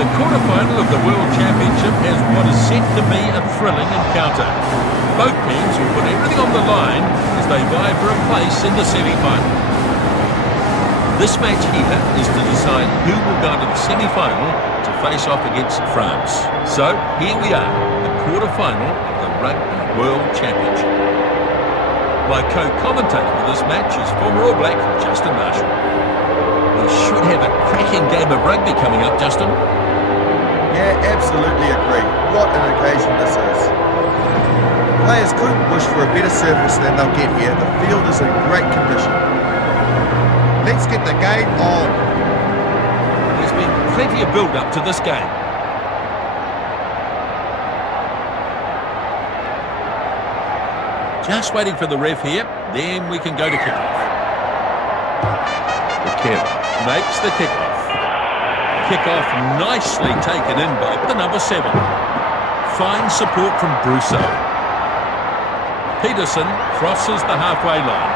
The quarter-final of the World Championship has what is set to be a thrilling encounter. Both teams will put everything on the line as they vie for a place in the semi-final. This match here is to decide who will go to the semi-final to face off against France. So here we are, the quarter-final of the Rugby World Championship. My co-commentator for this match is former All Black Justin Marshall. We should have a cracking game of rugby coming up, Justin. Yeah, absolutely agree. What an occasion this is. Players couldn't wish for a better surface than they'll get here. The field is in great condition. Let's get the game on. There's been plenty of build-up to this game. Just waiting for the ref here, then we can go to kick-off. The kick makes the kick-off. Kick-off nicely taken in by the number 7. Fine support from Brousseau. Peterson crosses the halfway line.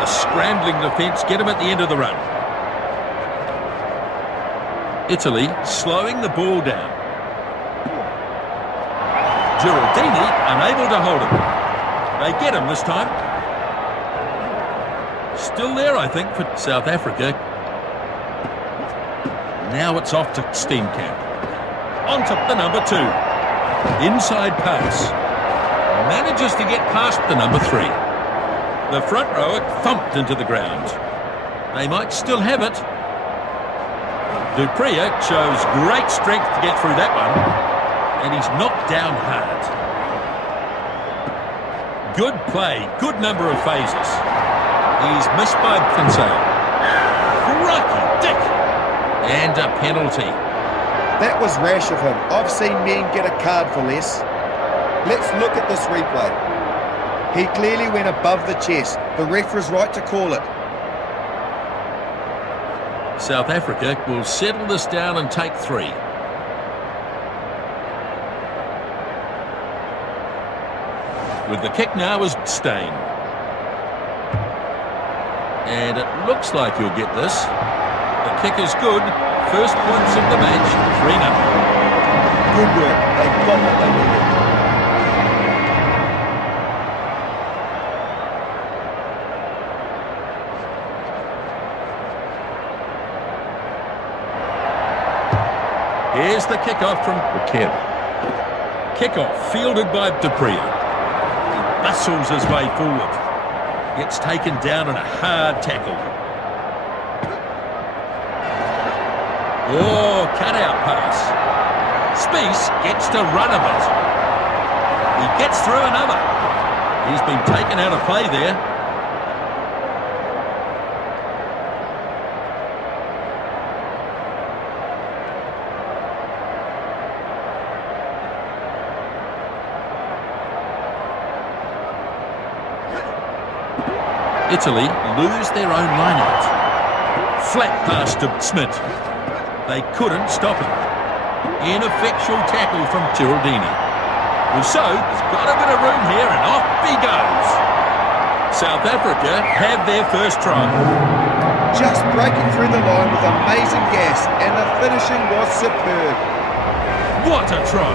The scrambling defence get him at the end of the run. Italy slowing the ball down. Giraldini unable to hold him. They get him this time. Still there, I think, for South Africa. Now it's off to Steenkamp. On to the number 2. Inside pass. Manages to get past the number 3. The front rower thumped into the ground. They might still have it. Dupria shows great strength to get through that one. And he's knocked down hard. Good play, good number of phases. He's missed by Kinsale. Crikey, Dick! And a penalty. That was rash of him. I've seen men get a card for less. Let's look at this replay. He clearly went above the chest. The ref was right to call it. South Africa will settle this down and take 3. With the kick now is Steyn. And it looks like he'll get this. The kick is good. First points of the match, 3-0. Good work. They got what they needed. Here's the kickoff from Kid. Kickoff fielded by Dupria. He bustles his way forward. Gets taken down in a hard tackle. Oh, cut-out pass. Spies gets to run a bit. He gets through another. He's been taken out of play there. Italy lose their own line-out. Flat pass to Smith. They couldn't stop him. Ineffectual tackle from Giraldini. Rousseau has got a bit of room here and off he goes. South Africa have their first try. Just breaking through the line with amazing gas, and the finishing was superb. What a try.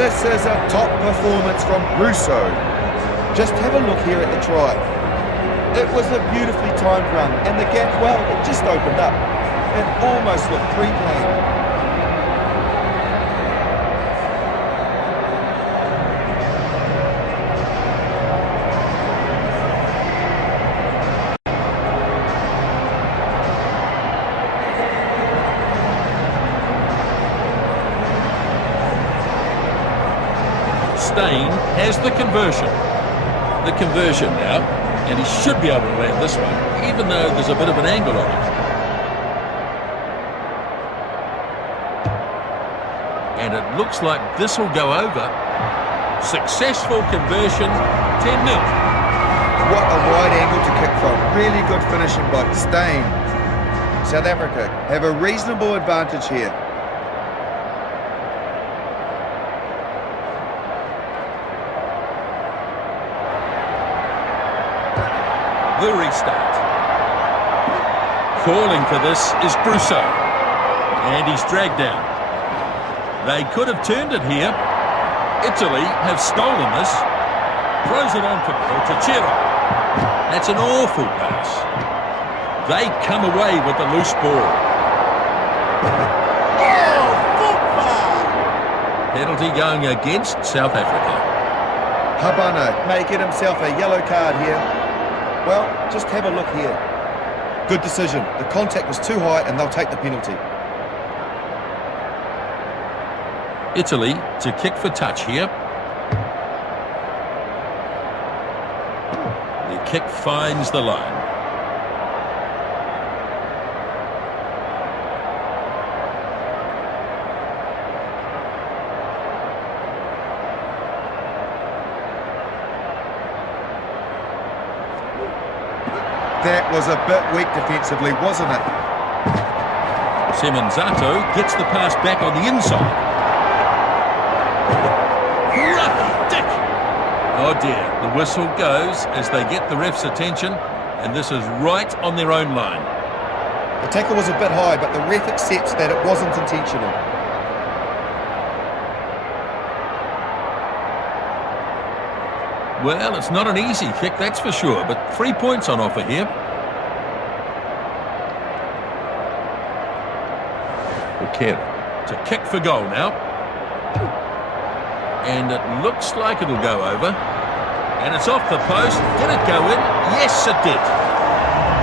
This is a top performance from Brousseau. Just have a look here at the try. It was a beautifully timed run, and the gap, well, it just opened up. It almost looked pre-planned. Steyn has the conversion. The conversion now. And he should be able to land this one, even though there's a bit of an angle on it. And it looks like this will go over. Successful conversion, 10-0. What a wide angle to kick from. Really good finishing by Steyn. South Africa have a reasonable advantage here. The restart. Calling for this is Brousseau. And he's dragged down. They could have turned it here. Italy have stolen this. Throws it on for Tachero. That's an awful pass. They come away with the loose ball. Oh, football! Penalty going against South Africa. Habano may get himself a yellow card here. Well, just have a look here. Good decision. The contact was too high and they'll take the penalty. Italy to kick for touch here. The kick finds the line. That was a bit weak defensively, wasn't it? Semenzato gets the pass back on the inside. Dick! Oh dear, the whistle goes as they get the ref's attention, and this is right on their own line. The tackle was a bit high, but the ref accepts that it wasn't intentional. Well, it's not an easy kick, that's for sure, but 3 points on offer here. Buchanan to kick for goal now. And it looks like it'll go over. And it's off the post. Did it go in? Yes, it did.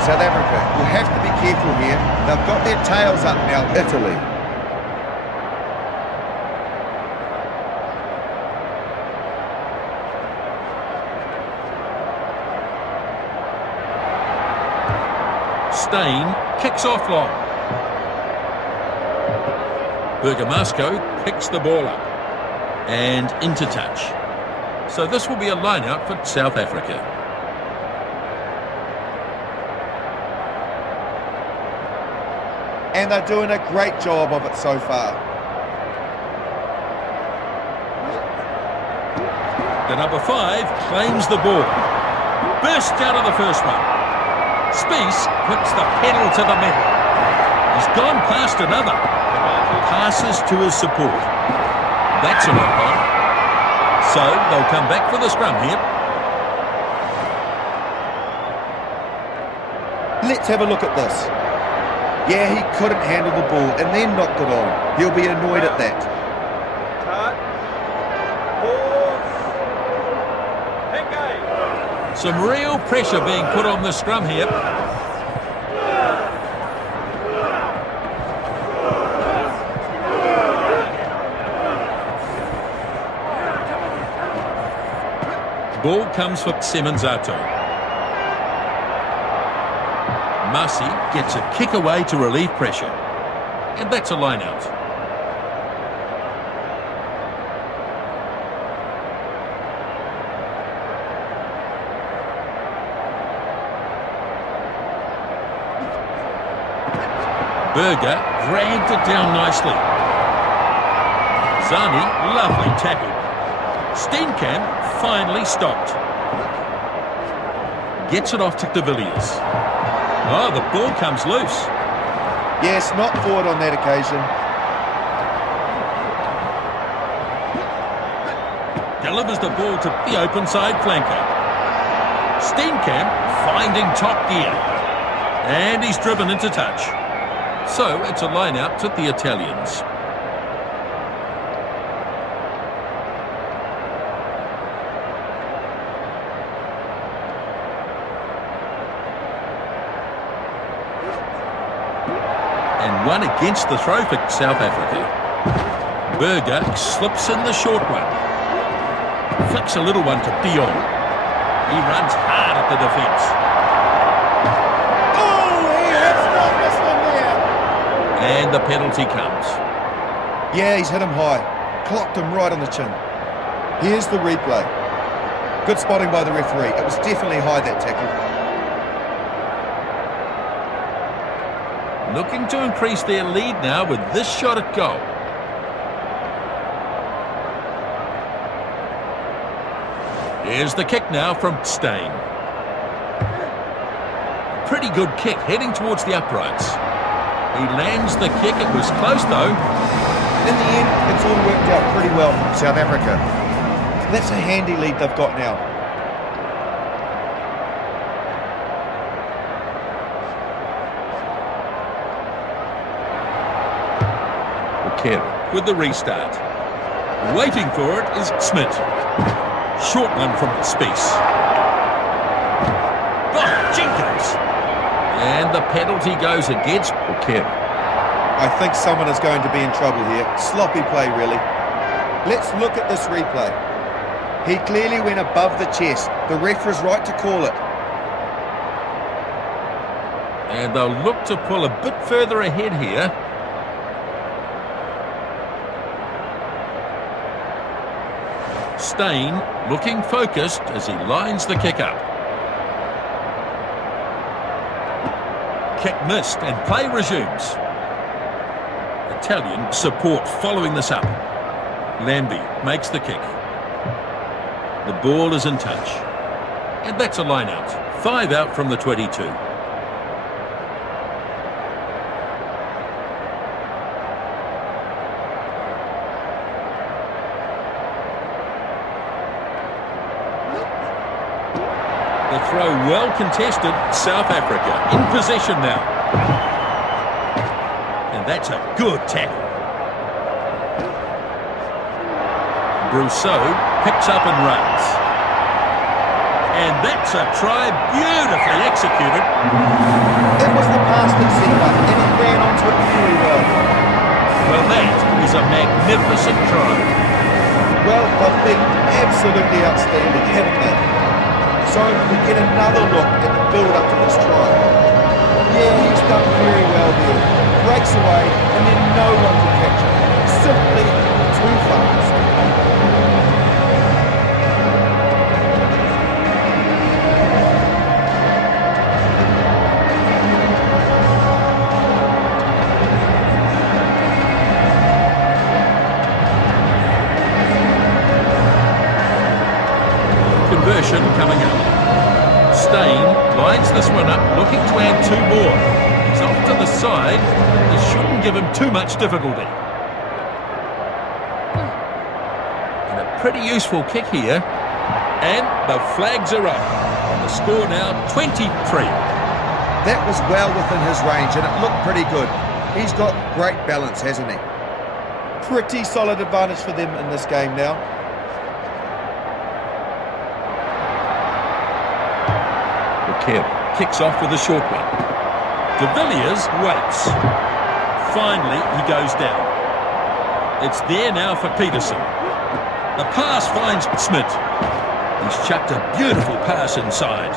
South Africa will have to be careful here. They've got their tails up now, Italy. Stain kicks off long. Bergamasco picks the ball up and into touch. So this will be a line-out for South Africa. And they're doing a great job of it so far. The number 5 claims the ball. Burst out of the first one. Spies puts the pedal to the metal. He's gone past another. Passes to his support. That's a knock-on. So they'll come back for the scrum here. Let's have a look at this. Yeah, he couldn't handle the ball and then knocked it on. He'll be annoyed at that. Some real pressure being put on the scrum here. Ball comes for Semenzato. Masi gets a kick away to relieve pressure. And that's a line out. Berger dragged it down nicely. Zani, lovely tackle. Steenkamp finally stopped. Gets it off to de Villiers. Oh, the ball comes loose. Yes, not forward on that occasion. Delivers the ball to the open side flanker. Steenkamp finding top gear. And he's driven into touch. So it's a line out to the Italians. And one against the throw for South Africa. Berger slips in the short one. Flicks a little one to Dion. He runs hard at the defence. And the penalty comes. Yeah, he's hit him high. Clocked him right on the chin. Here's the replay. Good spotting by the referee. It was definitely high, that tackle. Looking to increase their lead now with this shot at goal. Here's the kick now from Stain. Pretty good kick heading towards the uprights. He lands the kick. It was close, though. In the end, it's all worked out pretty well from South Africa. That's a handy lead they've got now. With the restart. Waiting for it is Smith. Short one from Spies. Oh, Jenkins! And the penalty goes against Buchanan. I think someone is going to be in trouble here. Sloppy play, really. Let's look at this replay. He clearly went above the chest. The ref was right to call it. And they'll look to pull a bit further ahead here. Steyn looking focused as he lines the kick up. Kick missed and play resumes. Italian support following this up. Lambie makes the kick. The ball is in touch. And that's a line out. 5 out from the 22. The throw well contested. South Africa in possession now. And that's a good tackle. Brousseau picks up and runs. And that's a try beautifully executed. It was the pass that set up, and he ran onto it very well. Well, that is a magnificent try. Well, they've been absolutely outstanding, haven't they? So we get another look at the build-up to this try. Yeah, he's done very well there. Breaks away, and then no one can catch him. Simply too fast. Conversion coming up. Steyn lines this one up, looking to add 2 more. He's off to the side. This shouldn't give him too much difficulty. And a pretty useful kick here. And the flags are up. And the score now 23. That was well within his range, and it looked pretty good. He's got great balance, hasn't he? Pretty solid advantage for them in this game now. Kicks off with a short one. De Villiers waits. Finally, he goes down. It's there now for Peterson. The pass finds Smith. He's chucked a beautiful pass inside.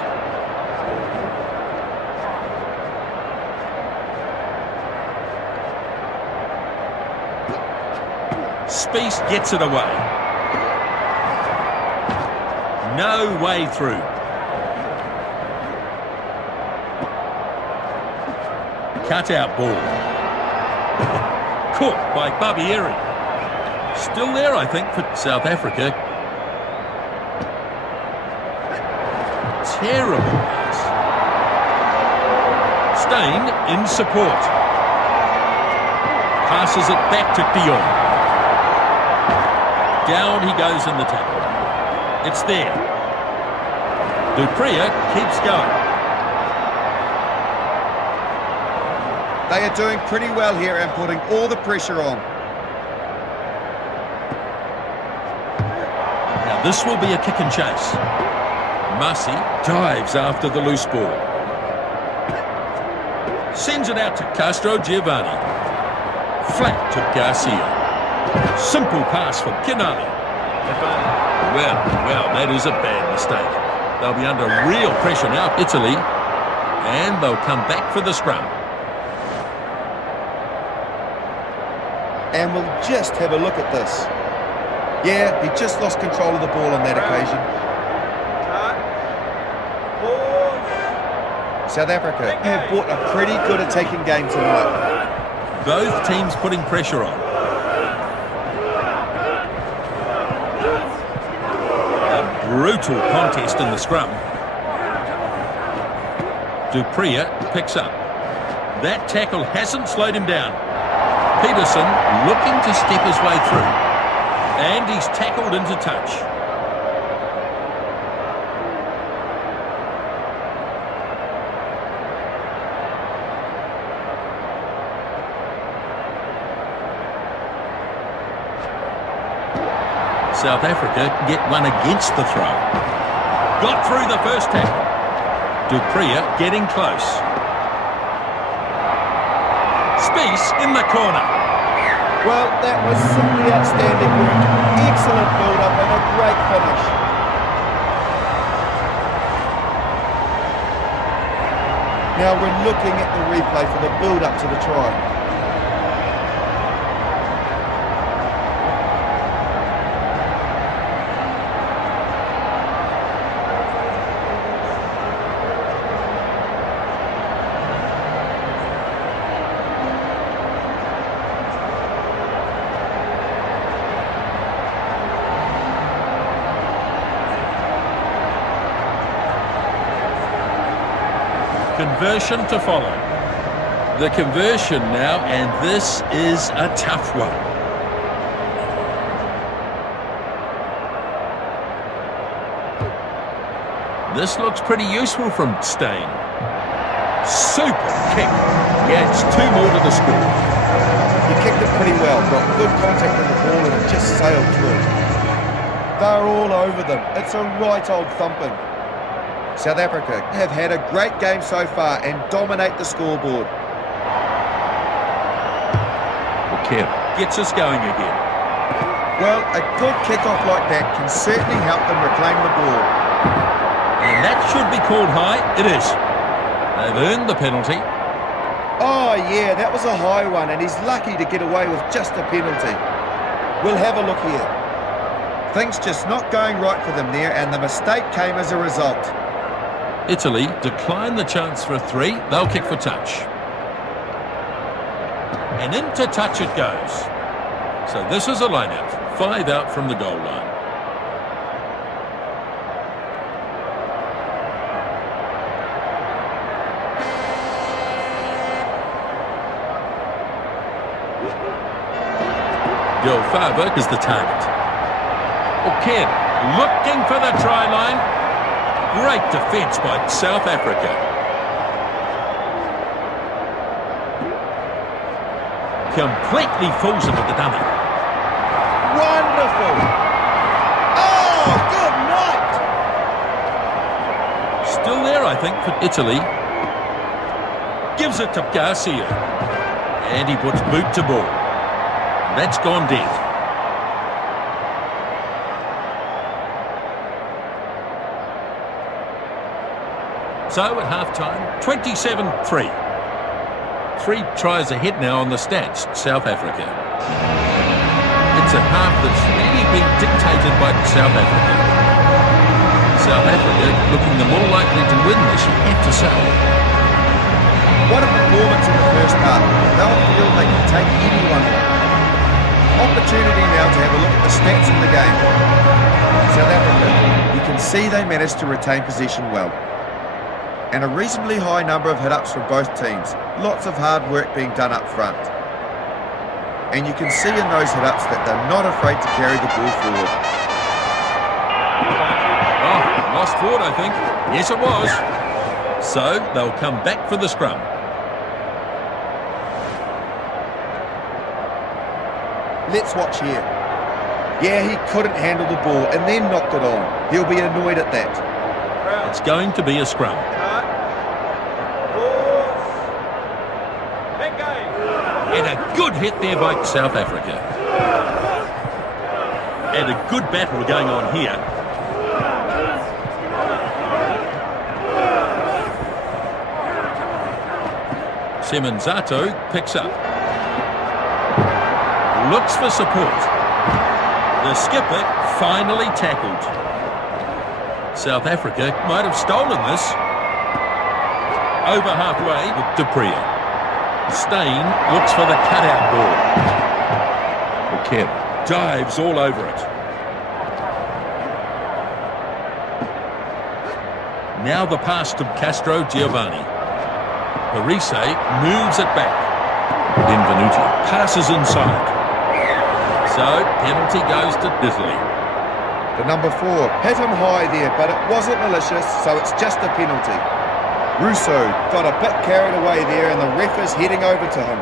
Spies gets it away. No way through. Cut-out ball. Caught by Barbieri. Still there, I think, for South Africa. Terrible pass. Steyn in support. Passes it back to Dion. Down he goes in the tackle. It's there. Dupria keeps going. They are doing pretty well here and putting all the pressure on. Now this will be a kick and chase. Massey dives after the loose ball. Sends it out to Castro Giovanni. Flat to Garcia. Simple pass for Kinali. Well, that is a bad mistake. They'll be under real pressure now, Italy. And they'll come back for the scrum. And we'll just have a look at this. Yeah, he just lost control of the ball on that occasion. South Africa have brought a pretty good attacking game tonight. Both teams putting pressure on. A brutal contest in the scrum. Dupria picks up. That tackle hasn't slowed him down. Peterson looking to step his way through. And he's tackled into touch. South Africa get one against the throw. Got through the first tackle. Dupree getting close. Spies in the corner. Well, that was simply outstanding work. Excellent build-up and a great finish. Now we're looking at the replay for the build-up to the try. Conversion to follow. The conversion now, and this is a tough one. This looks pretty useful from Stein. Super kick. Yeah, it's 2 more to the score. He kicked it pretty well, got good contact with the ball and it just sailed through. They're all over them. It's a right old thumping. South Africa have had a great game so far and dominate the scoreboard. Okay, gets us going again. Well, a good kick-off like that can certainly help them reclaim the ball. And that should be called high. It is. They've earned the penalty. Oh yeah, that was a high one and he's lucky to get away with just a penalty. We'll have a look here. Things just not going right for them there and the mistake came as a result. Italy decline the chance for a 3. They'll kick for touch. And into touch it goes. So this is a line-out. 5 out from the goal line. Joe Farber is the target. O'Kane looking for the try line. Great defence by South Africa. Completely fools him at the dummy. Wonderful! Oh, good night! Still there, I think, for Italy. Gives it to Garcia. And he puts boot to ball. That's gone dead. So at half-time, 27-3. 3 tries ahead now on the stats, South Africa. It's a half that's really been dictated by South Africa. South Africa looking the more likely to win this, you have to say. What a performance in the first half. They'll feel they can take anyone on. Opportunity now to have a look at the stats in the game. South Africa, you can see they managed to retain possession well. And a reasonably high number of hit-ups from both teams. Lots of hard work being done up front. And you can see in those hit-ups that they're not afraid to carry the ball forward. Oh, lost forward, I think. Yes, it was. So they'll come back for the scrum. Let's watch here. Yeah, he couldn't handle the ball and then knocked it on. He'll be annoyed at that. It's going to be a scrum. And a good hit there by South Africa. And a good battle going on here. Semenzato picks up. Looks for support. The skipper finally tackled. South Africa might have stolen this. Over halfway with Dupree. Stein looks for the cutout ball. Okay, dives all over it. Now the pass to Castro Giovanni. Parise moves it back. Benvenuti passes inside. So, penalty goes to Italy. The number 4 hit him high there, but it wasn't malicious, so it's just a penalty. Russo got a bit carried away there, and the ref is heading over to him.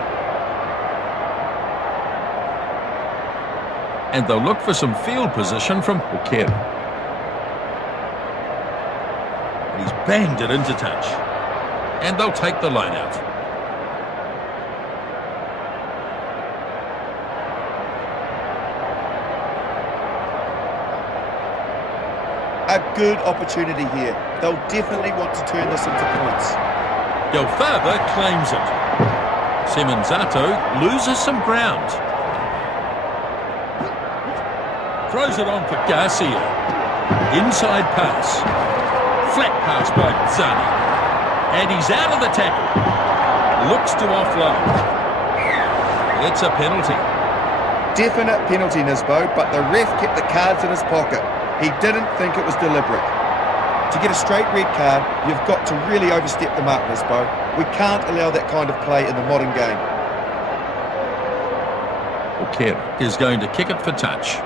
And they'll look for some field position from O'Keefe. He's banged it into touch. And they'll take the line out. A good opportunity here. They'll definitely want to turn this into points. Del Fava claims it. Semenzato loses some ground. Throws it on for Garcia. Inside pass. Flat pass by Zani. And he's out of the tackle. Looks to offload. It's a penalty. Definite penalty, Nisbo, but the ref kept the cards in his pocket. He didn't think it was deliberate. To get a straight red card, you've got to really overstep the mark, Nisbo. We can't allow that kind of play in the modern game. O'Keefe is going to kick it for touch.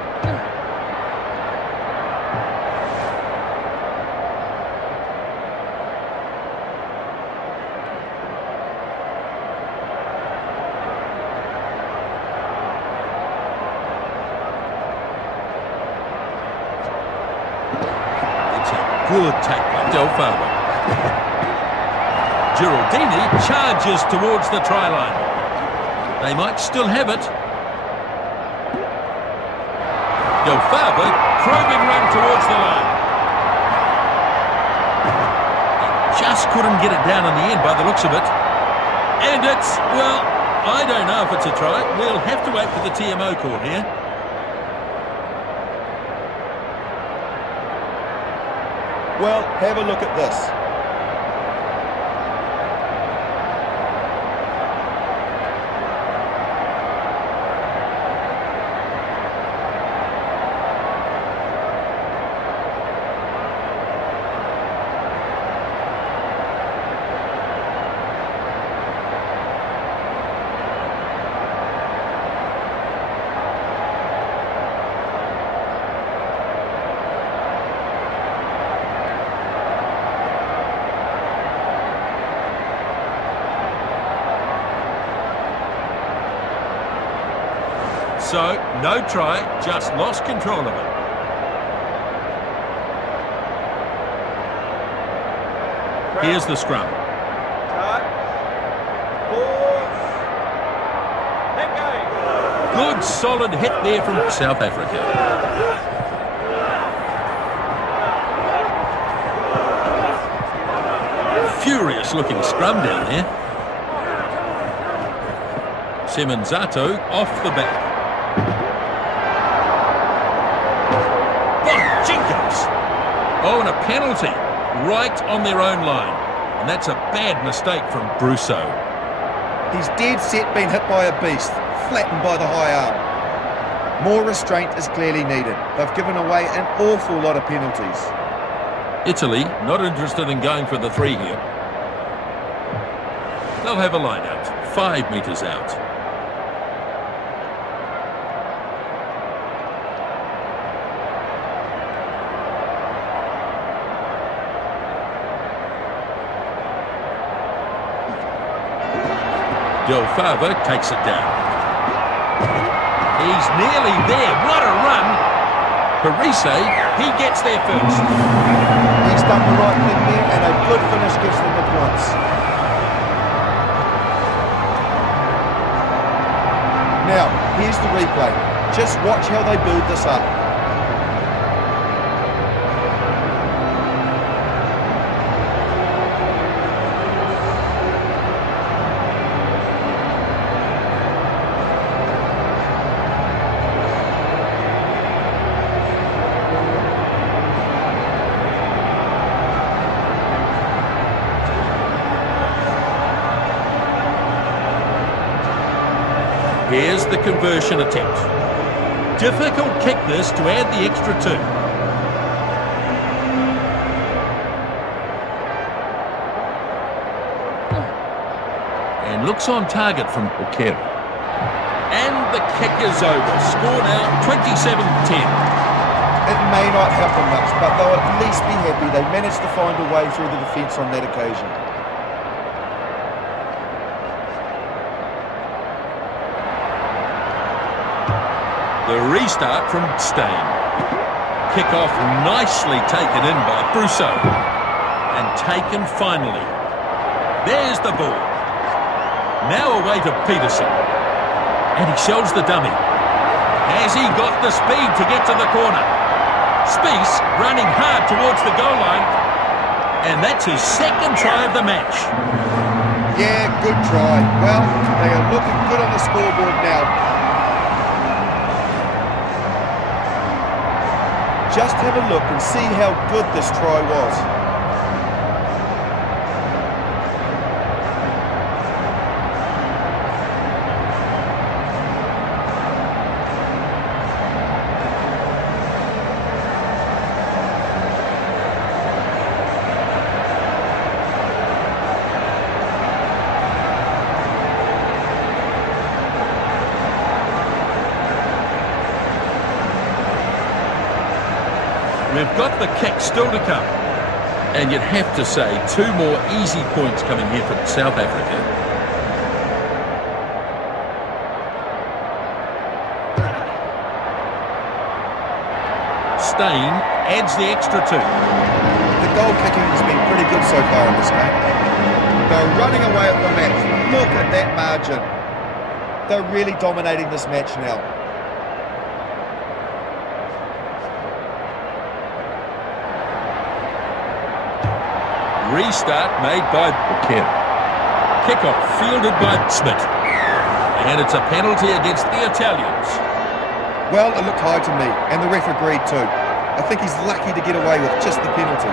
Good tackle, Del Fava. Giraldini charges towards the try line. They might still have it. Del Fava, probing run towards the line. Just couldn't get it down in the end by the looks of it. And it's, well, I don't know if it's a try. We'll have to wait for the TMO call here. Well, have a look at this. So, no try, just lost control of it. Here's the scrum. Good solid hit there from South Africa. Furious looking scrum down there. Semenzato off the back. Oh, and a penalty right on their own line. And that's a bad mistake from Russo. He's dead set being hit by a beast, flattened by the high arm. More restraint is clearly needed. They've given away an awful lot of penalties. Italy not interested in going for the 3 here. They'll have a line out, 5 metres out. Del Fava takes it down. He's nearly there. What a run. Parise, he gets there first. He's done the right thing there, and a good finish gives them the points. Now, here's the replay. Just watch how they build this up. Here's the conversion attempt. Difficult kick this to add the extra 2. And looks on target from O'Keefe. And the kick is over. Score now 27-10. It may not happen much, but they'll at least be happy they managed to find a way through the defence on that occasion. The restart from Stein. Kick-off nicely taken in by Brousseau. And taken finally. There's the ball. Now away to Peterson. And he shows the dummy. Has he got the speed to get to the corner? Spies running hard towards the goal line. And that's his second try of the match. Yeah, good try. Well, they are looking good on the scoreboard now. Just have a look and see how good this try was. We've got the kick still to come. And you'd have to say 2 more easy points coming here for South Africa. Stein adds the extra 2. The goal kicking has been pretty good so far in this game. They're running away at the match. Look at that margin. They're really dominating this match now. Restart made by O'Keefe. Kick-off fielded by Smith. And it's a penalty against the Italians. Well, it looked high to me, and the ref agreed too. I think he's lucky to get away with just the penalty.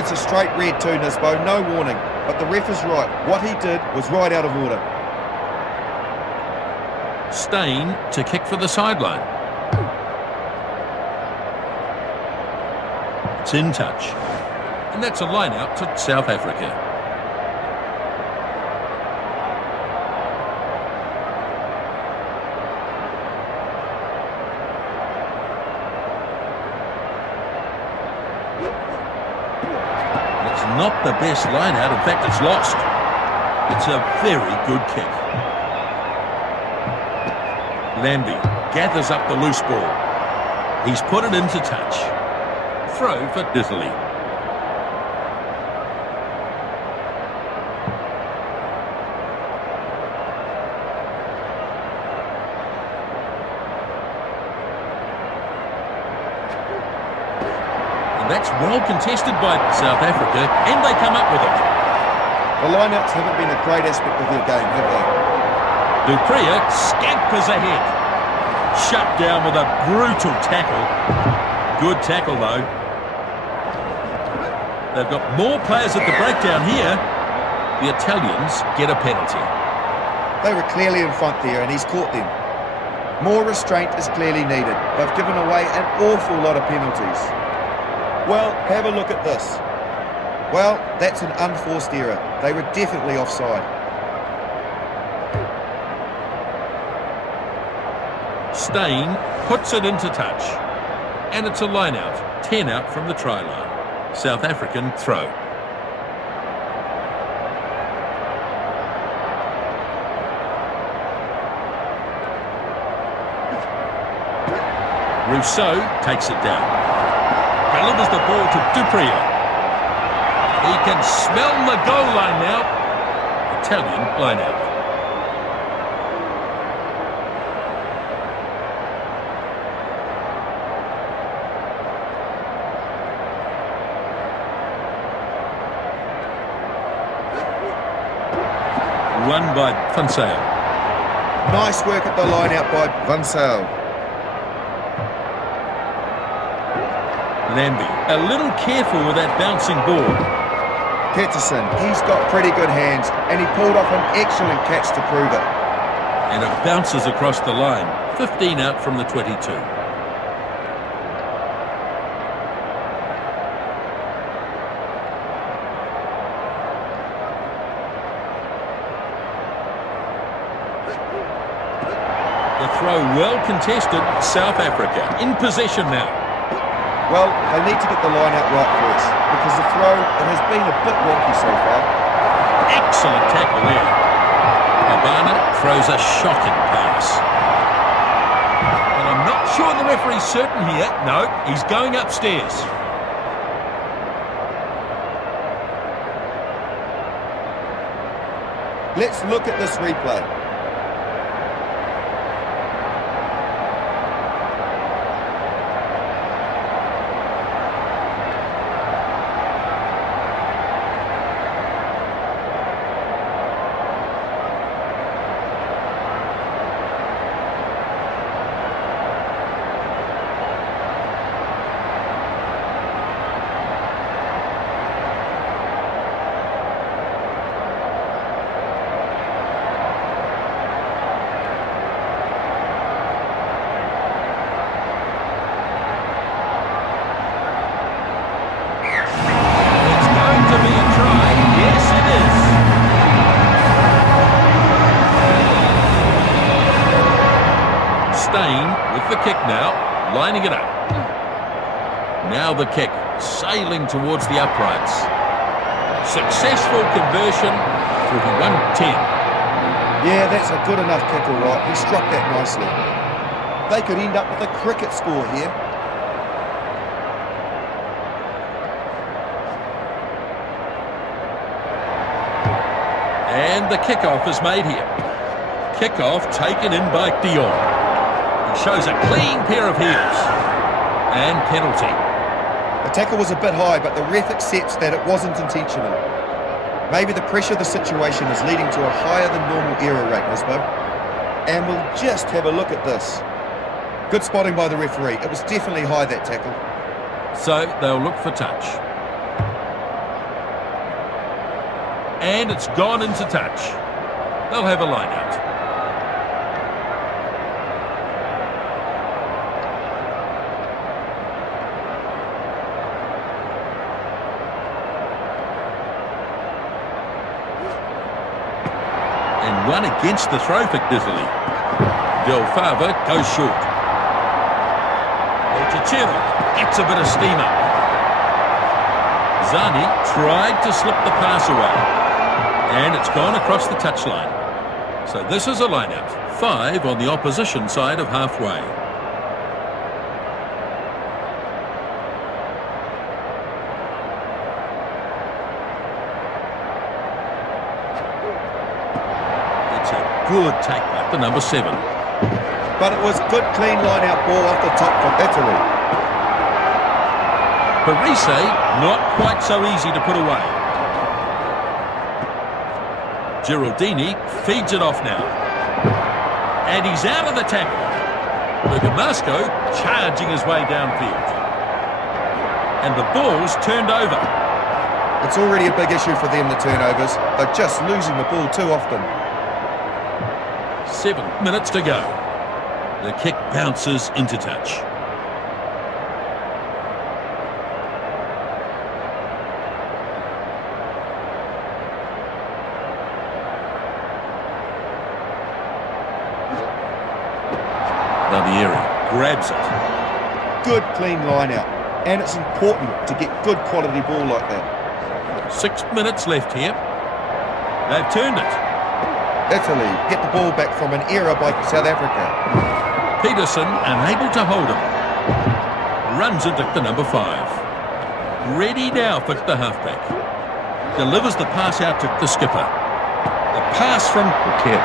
It's a straight red too, Nisbo, no warning. But the ref is right. What he did was right out of order. Stein to kick for the sideline. It's in touch. And that's a line out to South Africa. It's not the best line out. In fact, it's lost. It's a very good kick. Lambie gathers up the loose ball. He's put it into touch. Throw for Italy. That's well contested by South Africa, and they come up with it. The lineouts haven't been a great aspect of their game, have they? Dupria scampers ahead. Shut down with a brutal tackle. Good tackle, though. They've got more players at the breakdown here. The Italians get a penalty. They were clearly in front there, and he's caught them. More restraint is clearly needed. They've given away an awful lot of penalties. Well, have a look at this. Well, that's an unforced error. They were definitely offside. Stein puts it into touch. And it's a line out. 10 out from the try line. South African throw. Rousseau takes it down. Delivers the ball to Dupria. He can smell the goal line now. Italian line out. Run by Van Zyl. Nice work at the line out by Van Zyl. Lambie, a little careful with that bouncing ball. Peterson, he's got pretty good hands, and he pulled off an excellent catch to prove it. And it bounces across the line. 15 out from the 22. The throw well contested. South Africa in possession now. Well, they need to get the line out right first, because the throw, it has been a bit wonky so far. Excellent tackle there. Habana throws a shocking pass. And I'm not sure the referee's certain here. No, he's going upstairs. Let's look at this replay. With the kick now, lining it up. Now the kick, sailing towards the uprights. Successful conversion, 41-10. Yeah, that's a good enough kick, all right. He struck that nicely. They could end up with a cricket score here. And the kickoff is made here. Kickoff taken in by Dion. Shows a clean pair of heels. And penalty. The tackle was a bit high, but the ref accepts that it wasn't intentional. Maybe the pressure of the situation is leading to a higher than normal error rate, Nisbo. And we'll just have a look at this. Good spotting by the referee. It was definitely high, that tackle. So they'll look for touch. And it's gone into touch. They'll have a line out. And one against the throw for Italy. Del Fava goes short. Chicero gets a bit of steam up. Zani tried to slip the pass away. And it's gone across the touchline. So this is a line-out. 5 on the opposition side of halfway. It's a good take back to number 7. But it was good, clean line-out ball off the top from Italy. Parise, not quite so easy to put away. Giraldini feeds it off now. And he's out of the tackle. Bergamasco charging his way downfield. And the ball's turned over. It's already a big issue for them, the turnovers. They're just losing the ball too often. 7 minutes to go. The kick bounces into touch. Navieri grabs it. Good, clean line out. And it's important to get good quality ball like that. 6 minutes left here. They've turned it. Italy get the ball back from an error by South Africa. Peterson unable to hold him. Runs it at the number 5. Ready now for the halfback. Delivers the pass out to the skipper. The pass from Buket.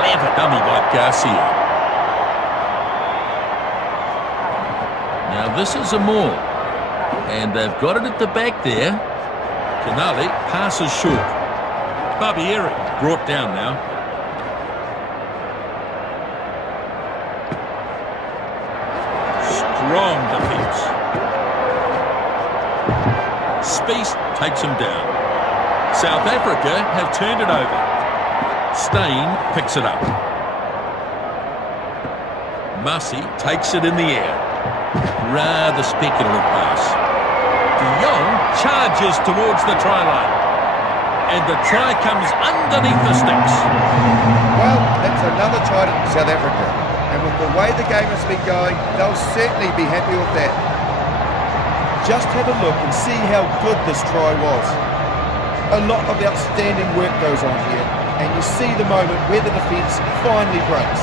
Clever dummy by Garcia. Now this is a maul. And they've got it at the back there. Canali passes short. Barbieri brought down now. Strong defence. Spieth takes him down. South Africa have turned it over. Steyn picks it up. Massey takes it in the air. Rather speculative pass. De Jong charges towards the try line. And the try comes underneath the sticks. Well, that's another try to South Africa. And with the way the game has been going, they'll certainly be happy with that. Just have a look and see how good this try was. A lot of outstanding work goes on here, and you see the moment where the defence finally breaks.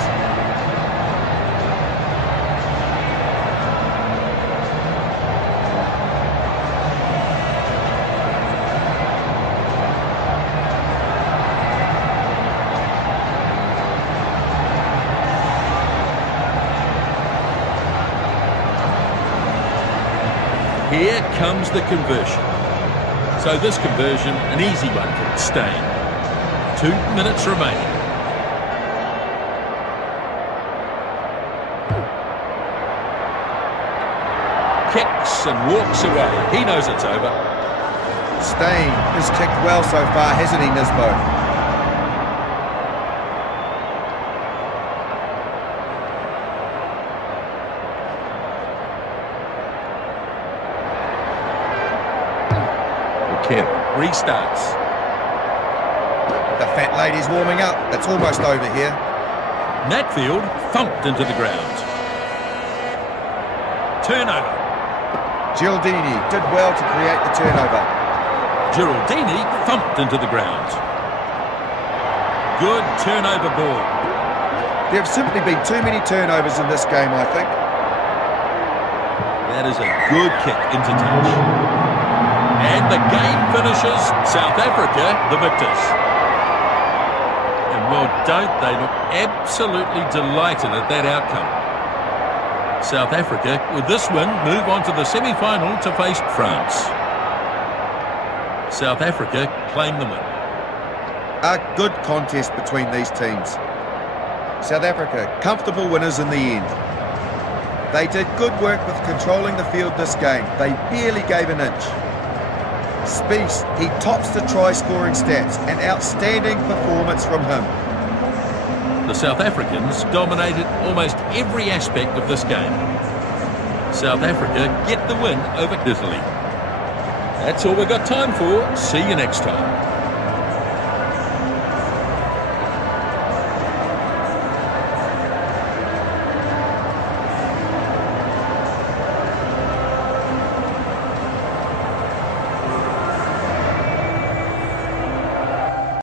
Here comes the conversion. So this conversion, an easy one for Steyn. 2 minutes remaining. Kicks and walks away. He knows it's over. Steyn has kicked well so far, hasn't he, Nisbo? Restarts. The fat lady's warming up. It's almost over here. Natfield thumped into the ground. Turnover. Gildini did well to create the turnover. Giraldini thumped into the ground. Good turnover ball. There have simply been too many turnovers in this game, I think. That is a good kick into touch. And the game finishes. South Africa, the victors. And well, don't they look absolutely delighted at that outcome. South Africa, with this win, move on to the semi-final to face France. South Africa claim the win. A good contest between these teams. South Africa, comfortable winners in the end. They did good work with controlling the field this game. They barely gave an inch. Spies, he tops the try-scoring stats. An outstanding performance from him. The South Africans dominated almost every aspect of this game. South Africa get the win over Italy. That's all we've got time for. See you next time.